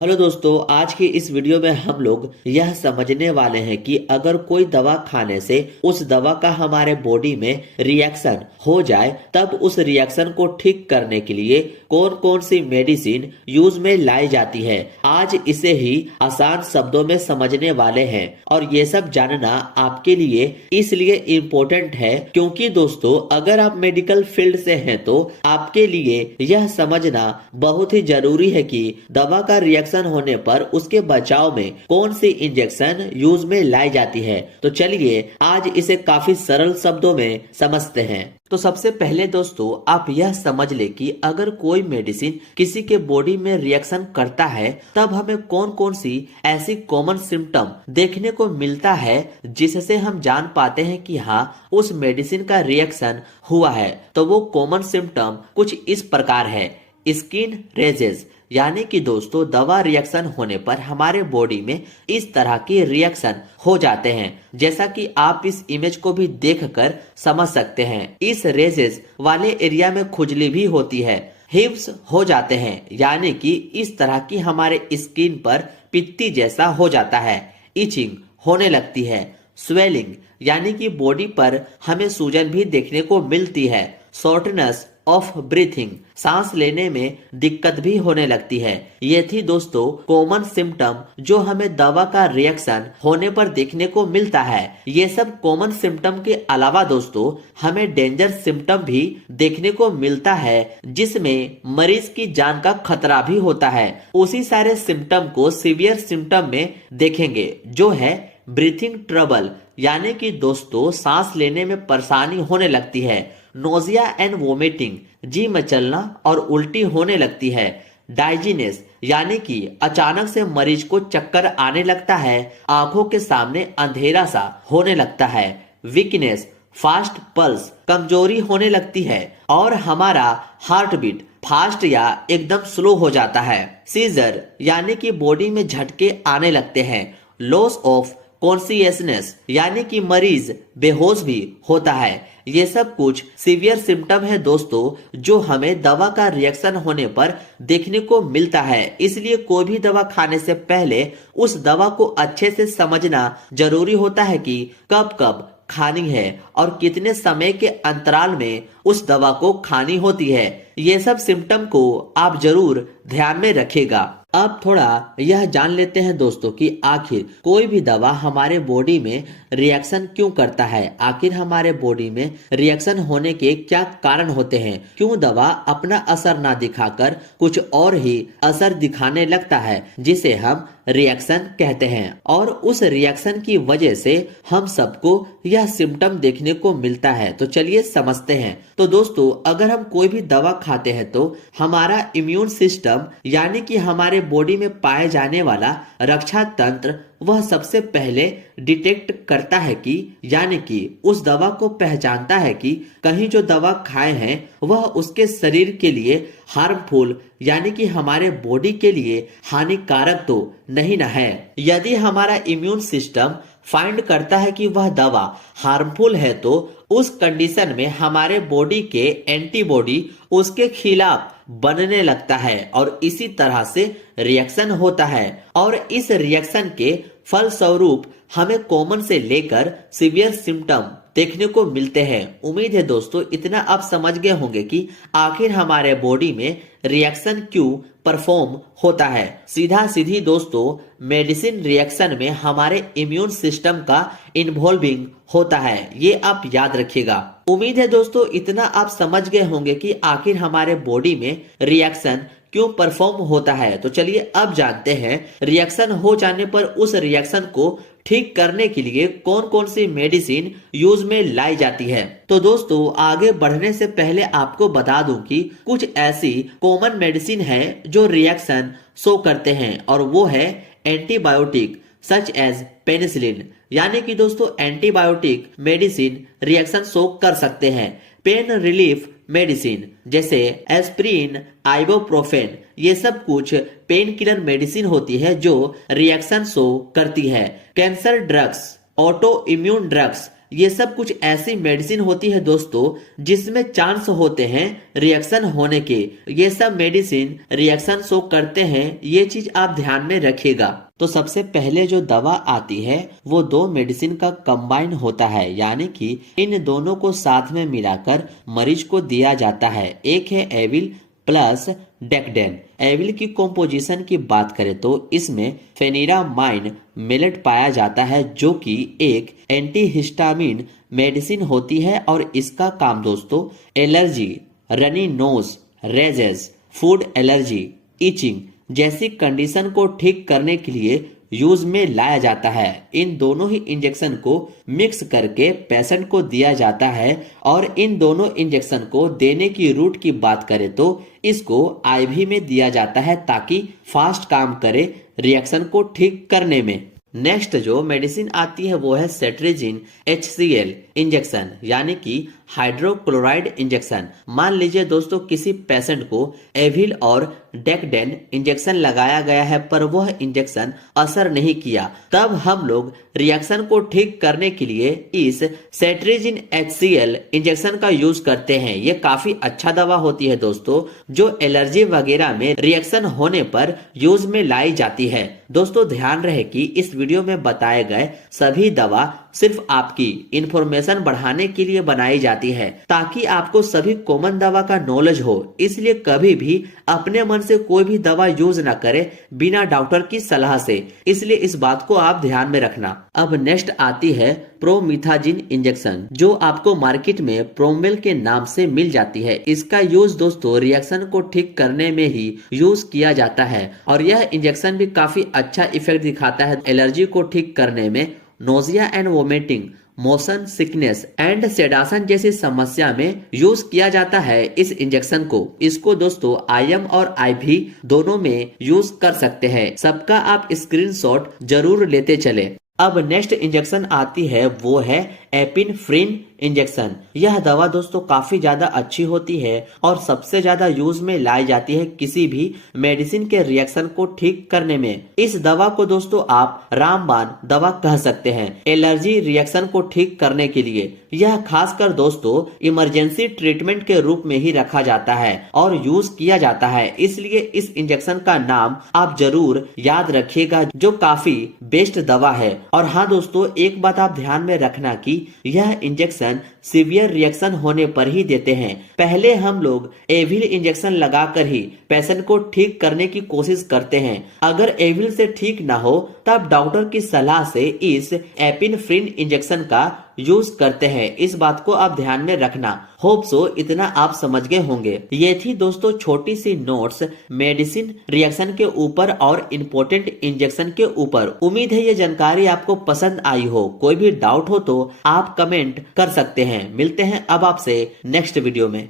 Hello दोस्तों, आज की इस वीडियो में हम लोग यह समझने वाले हैं कि अगर कोई दवा खाने से उस दवा का हमारे बॉडी में रिएक्शन हो जाए तब उस रिएक्शन को ठीक करने के लिए कौन कौन सी मेडिसिन यूज में लाई जाती है। आज इसे ही आसान शब्दों में समझने वाले हैं और ये सब जानना आपके लिए इसलिए इम्पोर्टेंट है क्योंकि दोस्तों अगर आप मेडिकल फील्ड से हैं तो आपके लिए यह समझना बहुत ही जरूरी है कि दवा का रिएक्शन होने पर उसके बचाव में कौन सी इंजेक्शन यूज में लाई जाती है। तो चलिए आज इसे काफी सरल शब्दों में समझते हैं। तो सबसे पहले दोस्तों आप यह समझ ले कि अगर कोई मेडिसिन किसी के बॉडी में रिएक्शन करता है तब हमें कौन कौन सी ऐसी कॉमन सिम्टम देखने को मिलता है जिससे हम जान पाते हैं कि हाँ उस मेडिसिन का रिएक्शन हुआ है। तो वो कॉमन सिम्टम कुछ इस प्रकार है। स्किन रेजेस, यानी कि दोस्तों दवा रिएक्शन होने पर हमारे बॉडी में इस तरह की रिएक्शन हो जाते हैं, जैसा कि आप इस इमेज को भी देखकर समझ सकते हैं। इस रेजेस वाले एरिया में खुजली भी होती है। हिव्स हो जाते हैं, यानी कि इस तरह की हमारे स्किन पर पित्ती जैसा हो जाता है। इचिंग होने लगती है। स्वेलिंग, यानी कि बॉडी पर हमें सूजन भी देखने को मिलती है। शॉर्टनेस ऑफ ब्रीथिंग, सांस लेने में दिक्कत भी होने लगती है। ये थी दोस्तों कॉमन सिम्टम जो हमें दवा का रिएक्शन होने पर देखने को मिलता है। ये सब कॉमन सिम्टम के अलावा दोस्तों हमें डेंजर सिम्टम भी देखने को मिलता है जिसमें मरीज की जान का खतरा भी होता है। उसी सारे सिम्टम को सीवियर सिम्टम में देखेंगे जो है ब्रीथिंग ट्रबल, यानी कि दोस्तों सांस लेने में परेशानी होने लगती है। नोजिया एंड वोमिटिंग, जी मचलना और उल्टी होने लगती है। डाइजीनेस, यानी कि अचानक से मरीज को चक्कर आने लगता है। आंखों के सामने अंधेरा सा होने लगता है। वीकनेस, फास्ट पल्स, कमजोरी होने लगती है और हमारा हार्ट बीट फास्ट या एकदम स्लो हो जाता है। सीजर, यानी कि बॉडी में झटके आने लगते हैं। लॉस ऑफ कॉन्शियसनेस, यानी कि मरीज बेहोश भी होता है। ये सब कुछ सीवियर सिम्टम है दोस्तों जो हमें दवा का रिएक्शन होने पर देखने को मिलता है। इसलिए कोई भी दवा खाने से पहले उस दवा को अच्छे से समझना जरूरी होता है कि कब कब खानी है और कितने समय के अंतराल में उस दवा को खानी होती है। ये सब सिम्टम को आप जरूर ध्यान में रखिएगा। अब थोड़ा यह जान लेते हैं दोस्तों कि आखिर कोई भी दवा हमारे बॉडी में रिएक्शन क्यों करता है। आखिर हमारे बॉडी में रिएक्शन होने के क्या कारण होते हैं। क्यों दवा अपना असर ना दिखाकर कुछ और ही असर दिखाने लगता है जिसे हम रिएक्शन कहते हैं और उस रिएक्शन की वजह से हम सबको यह सिम्टम देखने को मिलता है। तो चलिए समझते हैं। तो दोस्तों अगर हम कोई भी दवा खाते हैं तो हमारा इम्यून सिस्टम, यानी कि हमारे बॉडी में पाए जाने वाला रक्षा तंत्र, वह सबसे पहले डिटेक्ट करता है कि यानी कि उस दवा को पहचानता है कि कहीं जो दवा खाए हैं वह उसके शरीर के लिए हार्मफुल, यानी कि हमारे बॉडी के लिए हानिकारक तो नहीं ना है। यदि हमारा इम्यून सिस्टम फाइंड करता है कि वह दवा हार्मफुल है तो उस कंडीशन में हमारे बॉडी के एंटीबॉडी उसके खिलाफ बनने लगता है और इसी तरह से रिएक्शन होता है और इस रिएक्शन के फलस्वरूप हमें कॉमन से लेकर सीवियर सिम्टम देखने को मिलते हैं। उम्मीद है दोस्तों इतना आप समझ गए होंगे कि आखिर हमारे बॉडी में रिएक्शन क्यों परफॉर्म होता है। सीधा सीधी दोस्तों मेडिसिन रिएक्शन में हमारे इम्यून सिस्टम का इन्वॉल्विंग होता है, ये आप याद रखिएगा। उम्मीद है दोस्तों इतना आप समझ गए होंगे कि आखिर हमारे बॉडी में रिएक्शन क्यों परफॉर्म होता है। तो चलिए अब जानते हैं रिएक्शन हो जाने पर उस रिएक्शन को ठीक करने के लिए कौन कौन सी मेडिसिन यूज में लाई जाती है। तो दोस्तों आगे बढ़ने से पहले आपको बता दूं कि कुछ ऐसी कॉमन मेडिसिन है जो रिएक्शन शो करते हैं और वो है एंटीबायोटिक सच एज पेनिसिलिन, यानी कि दोस्तों एंटीबायोटिक मेडिसिन रिएक्शन शो कर सकते हैं। पेन रिलीफ मेडिसिन जैसे एस्प्रिन, आइबोप्रोफेन, ये सब कुछ पेन किलर मेडिसिन होती है जो रिएक्शन शो करती है। Cancer drugs, auto immune drugs ये सब कुछ ऐसी मेडिसिन होती है दोस्तों जिसमें चांस होते हैं रिएक्शन होने के। ये सब मेडिसिन रिएक्शन शो करते हैं, ये चीज आप ध्यान में रखिएगा। तो सबसे पहले जो दवा आती है वो दो मेडिसिन का कंबाइन होता है, यानी कि इन दोनों को साथ में मिलाकर मरीज को दिया जाता है। एक है एविल प्लस डेक्डेन। एविल की कॉम्पोजिशन की बात करें तो इसमें फेनिरामाइन मेलेट पाया जाता है, जो कि एक एंटीहिस्टामिन मेडिसिन होती है और इसका काम दोस्तों allergy, runny nose, rashes, food allergy, itching जैसी कंडीशन को ठीक करने के लिए यूज में लाया जाता है। इन दोनों ही इंजेक्शन को मिक्स करके पेशेंट को दिया जाता है और इन दोनों इंजेक्शन को देने की रूट की बात करें तो इसको आईवी में दिया जाता है ताकि फास्ट काम करे रिएक्शन को ठीक करने में। नेक्स्ट जो मेडिसिन आती है वो है सेट्रिजिन HCl इंजेक्शन, यानी कि हाइड्रोक्लोराइड इंजेक्शन। मान लीजिए दोस्तों किसी पेशेंट को एविल और डेक्डेन इंजेक्शन लगाया गया है पर वह इंजेक्शन असर नहीं किया, तब हम लोग रिएक्शन को ठीक करने के लिए इस सेट्रिजिन HCl इंजेक्शन का यूज करते हैं। ये काफी अच्छा दवा होती है दोस्तों, जो एलर्जी वगैरह में रिएक्शन होने पर यूज में लाई जाती है। दोस्तों ध्यान रहे कि इस वीडियो में बताए गए सभी दवा सिर्फ आपकी इंफॉर्मेशन बढ़ाने के लिए बनाई जाती है ताकि आपको सभी कॉमन दवा का नॉलेज हो। इसलिए कभी भी अपने मन से कोई भी दवा यूज ना करें बिना डॉक्टर की सलाह से, इसलिए इस बात को आप ध्यान में रखना। अब नेक्स्ट आती है प्रोमिथाजिन इंजेक्शन, जो आपको मार्केट में प्रोमेल के नाम से मिल जाती है। इसका यूज दोस्तों रिएक्शन को ठीक करने में ही यूज किया जाता है और यह इंजेक्शन भी काफी अच्छा इफेक्ट दिखाता है एलर्जी को ठीक करने में। Nausea and vomiting, motion sickness and sedation जैसी समस्या में यूज किया जाता है इस इंजेक्शन को। इसको दोस्तों IM और IV दोनों में यूज कर सकते हैं। सबका आप स्क्रीनशॉट जरूर लेते चले। अब नेक्स्ट इंजेक्शन आती है वो है एपिनफ्रिन इंजेक्शन। यह दवा दोस्तों काफी ज्यादा अच्छी होती है और सबसे ज्यादा यूज में लाई जाती है किसी भी मेडिसिन के रिएक्शन को ठीक करने में। इस दवा को दोस्तों आप रामबाण दवा कह सकते हैं एलर्जी रिएक्शन को ठीक करने के लिए। यह खासकर दोस्तों इमरजेंसी ट्रीटमेंट के रूप में ही रखा जाता है और यूज किया जाता है, इसलिए इस इंजेक्शन का नाम आप जरूर याद रखिएगा, जो काफी बेस्ट दवा है। और हाँ दोस्तों, एक बात आप ध्यान में रखना कि यह इंजेक्शन सीवियर रिएक्शन होने पर ही देते हैं। पहले हम लोग एविल इंजेक्शन लगाकर ही पेशेंट को ठीक करने की कोशिश करते हैं। अगर एविल से ठीक ना हो तब डॉक्टर की सलाह से इस एपिनफ्रिन इंजेक्शन का यूज करते हैं। इस बात को आप ध्यान में रखना। होप सो इतना आप समझ गए होंगे। ये थी दोस्तों छोटी सी नोट्स मेडिसिन रिएक्शन के ऊपर और इम्पोर्टेंट इंजेक्शन के ऊपर। उम्मीद है ये जानकारी आपको पसंद आई हो। कोई भी डाउट हो तो आप कमेंट कर सकते हैं। मिलते हैं अब आपसे नेक्स्ट वीडियो में।